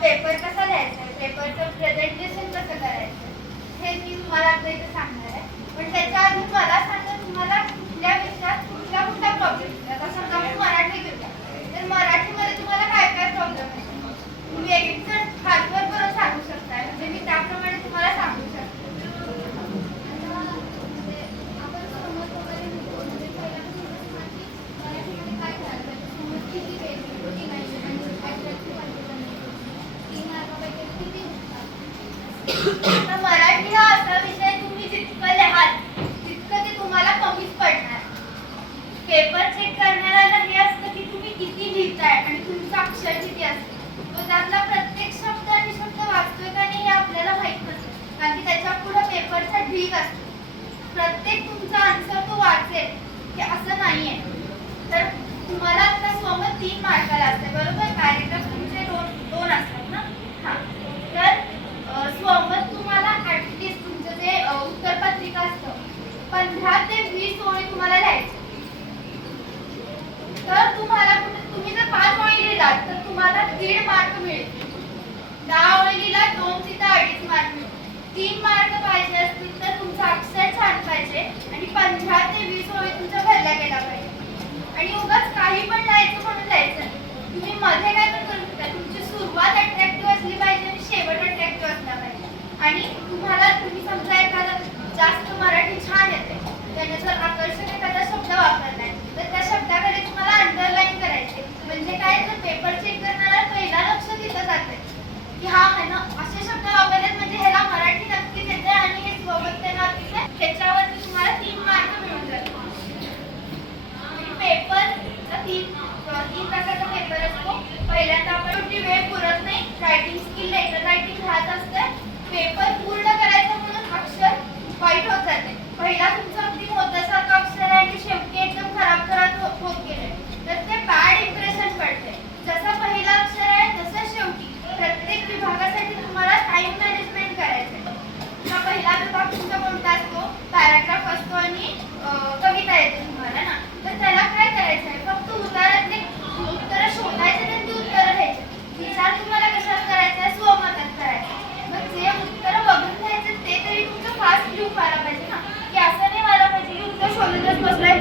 Paper कसा द्यायचा आहे पेपरचं प्रेझेंटेशन कसं करायचं? हे मी तुम्हाला आता इथे सांगणार आहे. पण त्याच्या आधी मला सांगा तुम्हाला कुठल्या विषयात कुठला कुठला प्रॉब्लेम येतात समजा मी मराठी घेऊया. तर मराठी तुम्हाला काय काय प्रॉब्लेम आहे तुम्ही एक एक जण हातवर करून सांगू शकता म्हणजे मी त्याप्रमाणे तुम्हाला सांगू शकते आपण समज वगैरे लिहितो म्हणजे पहिल्यापासूनच माहिती मराठीमध्ये काय करायला पाहिजे समज किती पेज किती नाही आणि ॲट्रॅक्टिव्ह पाहिजे तीन मार्कापैकी किती निघतात आता मराठी हा असा विषय तुम्ही जितकं लिहाल तितकं ते तुम्हाला कमीच पडणार पेपर चेक करणाऱ्याला हे असतं की तुम्ही किती लिहिताय आणि तुमचं अक्षर किती असतं तो त्यातला प्रत्येक शब्द आणि शब्द वाचतोय का नाही हे आपल्याला माहीत नसतं कारण की त्याच्या पुढे पेपरचा ढीग असतो प्रत्येक तुमचा आन्सर तो वाचेल हे असं नाहीये तर तुम्हाला आता स्वमत तीन मार्काला असते बरोबर? पॅरेग्राफ तुमचे दोन दोन असतात ना? हां. तर स्वमत तुम्हाला ॲटलिस्ट तुमचं जे अ, उत्तरपत्रिका असतं पंधरा ते वीस ओळी तुम्हाला लिहायचे तर तुम्हाला तुम्ही जर पाच ओळी लिहिलात तर तुम्हाला दीड मार्क मिळतील दहा ओळी लिहिला दोन तिथं अडीच मार्क मिळतील. तीन मार्क पाहिजे असतील तर तुमचं अक्षर छान पाहिजे आणि पंधरा ते वीस ओळी तुमच्या भरल्या गेला पाहिजे. आणि उगाच काही पण लिहायचं म्हणून लिहायचं नाही. तुम्ही मध्ये काय पण करू शकता. तुमची सुरुवात अट्रॅक्टिव्ह असली पाहिजे आणि शेवट अट्रॅक्टिव्ह असला पाहिजे. आणि तुम्हाला तुम्ही समजा एखादा जास्त मराठी छान येते त्याने जर आकर्षक एखादा शब्द वापरलाय तर त्या शब्दाकडे तुम्हाला अंडरलाईन करायचे. म्हणजे काय तर पेपर चेक करणारा पहिला लक्ष दिलं जाते की हा आहे ना असे शब्द वापरलेत म्हणजे ह्याला मराठी नक्कीच येते आणि हे सोबत त्यांना ह्याच्यावरती तुम्हाला तीन मार्क मिळून जातात पेपर तीन तीन प्रकारचा पहिल्यांदा आपण आपली वेळ पुरत नाही. रायटिंग स्किल लेटर रायटिंग राहत असते. पेपर पूर्ण करायचं म्हणून अक्षर वाईट होत जाते. पहिला तुमचं अगदी मोत्यासारखं अक्षर आहे आणि शेवटी एकदम खराब खराब हो- होत गेले तर ते बॅड इम्प्रेशन पडते जसं पहिला अक्षर आहे तसं शेवटी प्रत्येक विभागासाठी तुम्हाला टाइम मॅनेजमेंट करायचं आहे हा पहिला विभाग तुमचा कोणता असतो पॅराग्राफ असतो आणि अं, कविता येते तुम्हाला ना तर त्याला काय करायचं आहे फक्त उत्तरातले उत्तरं शोधायचे आणि ती उत्तरं घ्यायची विचार तुम्हाला कशात करायचा आहे स्वमतात करायचा आहे. मग जे उत्तरं बघून घ्यायचे ते तरी तुमचं फास्ट लिहू व्हायला पाहिजे ना की असं नाही व्हायला पाहिजे की उत्तर शोधतच बसलाय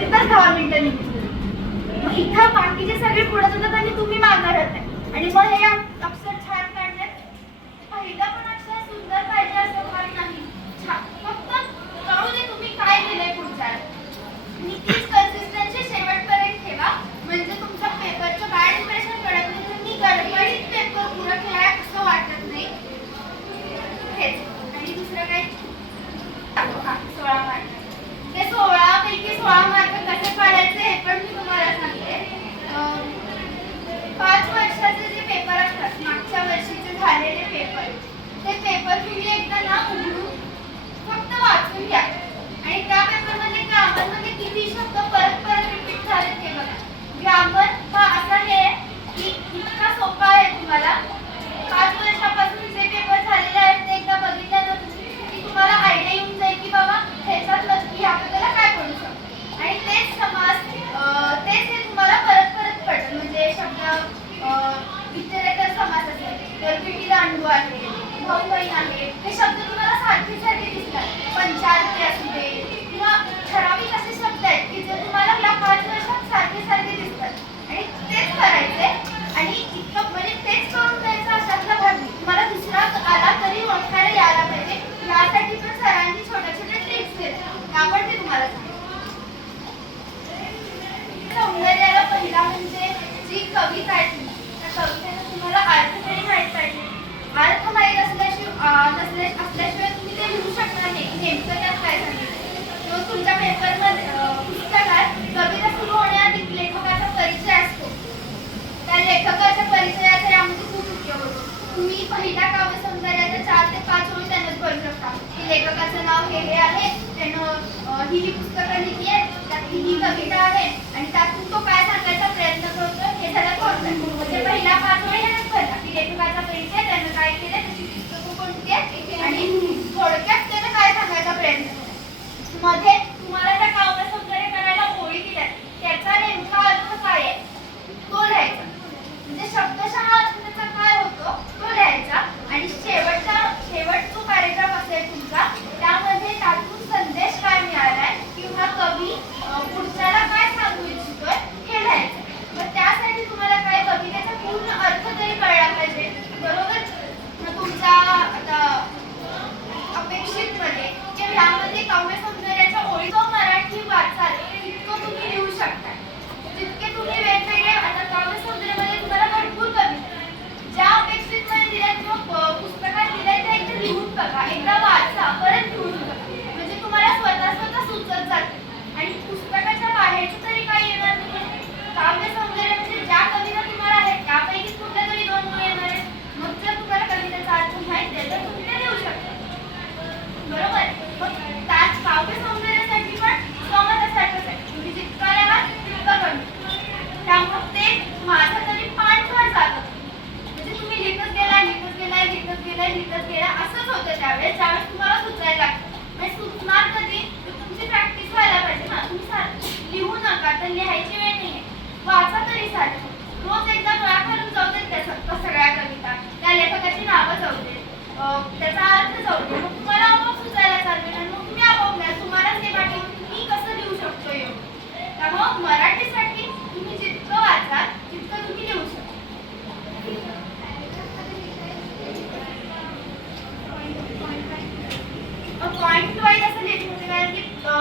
तिथंच इथं बाकीचे सगळे पुढे जातात आणि तुम्ही मागणार आणि मग हे अक्षर छान काढण्यात पहिलं पण अक्षर सुंदर पाहिजे असं काही नाही छान फक्त कळू दे तुम्ही काय लिहिलंय पुढच्या आणि तीच कन्सिस्टन्सी शेवटपर्यंत ठेवा म्हणजे तुमच्या पेपरचं बॅड इम्प्रेशन पडत नाही तुम्ही गडबडीत पेपर पुरा केलाय असं वाटत नाही हेच आणि दुसरं काय हा, सोळा मार्क ते सोळा पैकी सोळा मार्क कसे पाडायचे हे पण मी तुम्हाला सांगते अं, पाच वर्षाचे जे पेपर असतात मागच्या वर्षीचे झालेले पेपर ते पेपर तुम्ही एकदा ना उघडून फक्त वाचून घ्या आणि त्या पेपरमध्ये ग्रामरमध्ये किती शब्द परत परत रिपीट झाले ते बघा ग्रामर हा असा हे आहे की इतका सोपा आहे तुम्हाला पाच वर्षापासून जे पेपर झालेले आहेत ते एकदा बघितल्यानंतर की तुम्हाला आयडिया येऊन जाईल की बाबा ह्याच्यात नक्की आपल्याला काय करू शकतो आणि तेच समास अं, तेच हे तुम्हाला परत परत पडतं म्हणजे शब्द अं, विचारेतर समास असेल तर पिटी दांडू आहे भाऊ बहीण आहे हे शब्द तुम्हाला सारखे सारखे दिसतात पंचारती असू दे किंवा ठराविक असे शब्द आहेत की जे तुम्हाला या पाच वर्षात सारखे सारखे दिसतात आणि तेच करायचे आणि इतकं म्हणजे तेच करून द्यायचं अशातला भाग नाही. तुम्हाला दुसरा आला तरी ओळखायला यायला पाहिजे यासाठी पण सरांनी छोट्या छोट्या ट्रिक्स दिल्या आपण ते तुम्हाला सांगतो सौंदर्याला पहिला म्हणजे जी कविता आहे ती, त्या कवितेचा तुम्हाला अर्थ तरी माहीत पाहिजे अर्थ माहीत असल्याशिवाय अं, नसल्या असल्याशिवाय तुम्ही ते लिहू शकणार नाही की नेमकं त्यात काय सांगितलं तो तुमच्या पेपरमध्ये पुस्तकात कविता सुरू होण्याआधी लेखकाचा परिचय असतो त्या लेखकाच्या परिचयाचा यामध्ये खूप उपयोग होतो तुम्ही पहिल्या काव्य सौंदर्याच्या चार ते पाच ओळी त्यांनाच करू शकता की लेखकाचं नाव हे हे आहे त्यानं ही ही पुस्तकं लिहिली आहेत त्यात ही ही कविता आहे? आणि त्यातून तो काय सांगायचा प्रयत्न करतो हे झालं थोडक्यात म्हणजे पहिल्या पाच ओळी ह्याच भरला की लेखकाचा परिचय त्यानं काय केलं त्याची पुस्तकं कोणती आहेत आणि विकत घेणं असंच होतं त्यावेळेस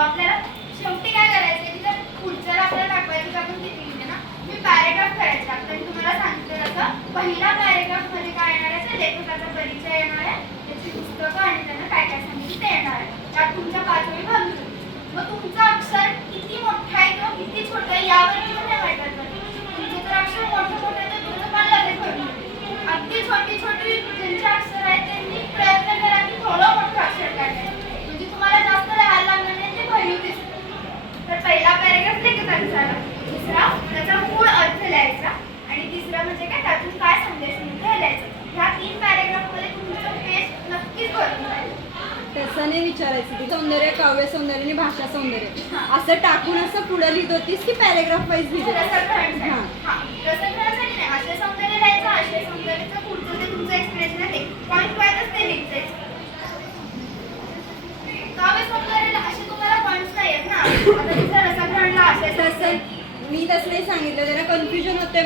आपल्याला शेवटी काय करायचं की जर पुढच्याला आपल्याला दाखवायचं की आपण किती लिहिले ना मी पॅरेग्राफ करायचा. तर मी तुम्हाला सांगितलं तसं पहिला पॅरेग्राफमध्ये काय येणार आहे? लेखकाचा परिचय येणार आहे. त्याची पुस्तकं आणि त्यांना काय काय सांगितलं ते येणार आहे. त्यात तुमच्या पाचवी भाग मग तुमचा अक्षर किती मोठा आहे किंवा किती छोटा आहे यावर मी नाही वाटत तर अक्षर मोठं मोठं तसं नाही विचारायचं. ती सौंदर्य काव्य सौंदर्य आणि भाषा सौंदर्य. असं टाकून असं पुढे लिहित होतीस की पॅरेग्राफ वाईज रसग्रहण हां.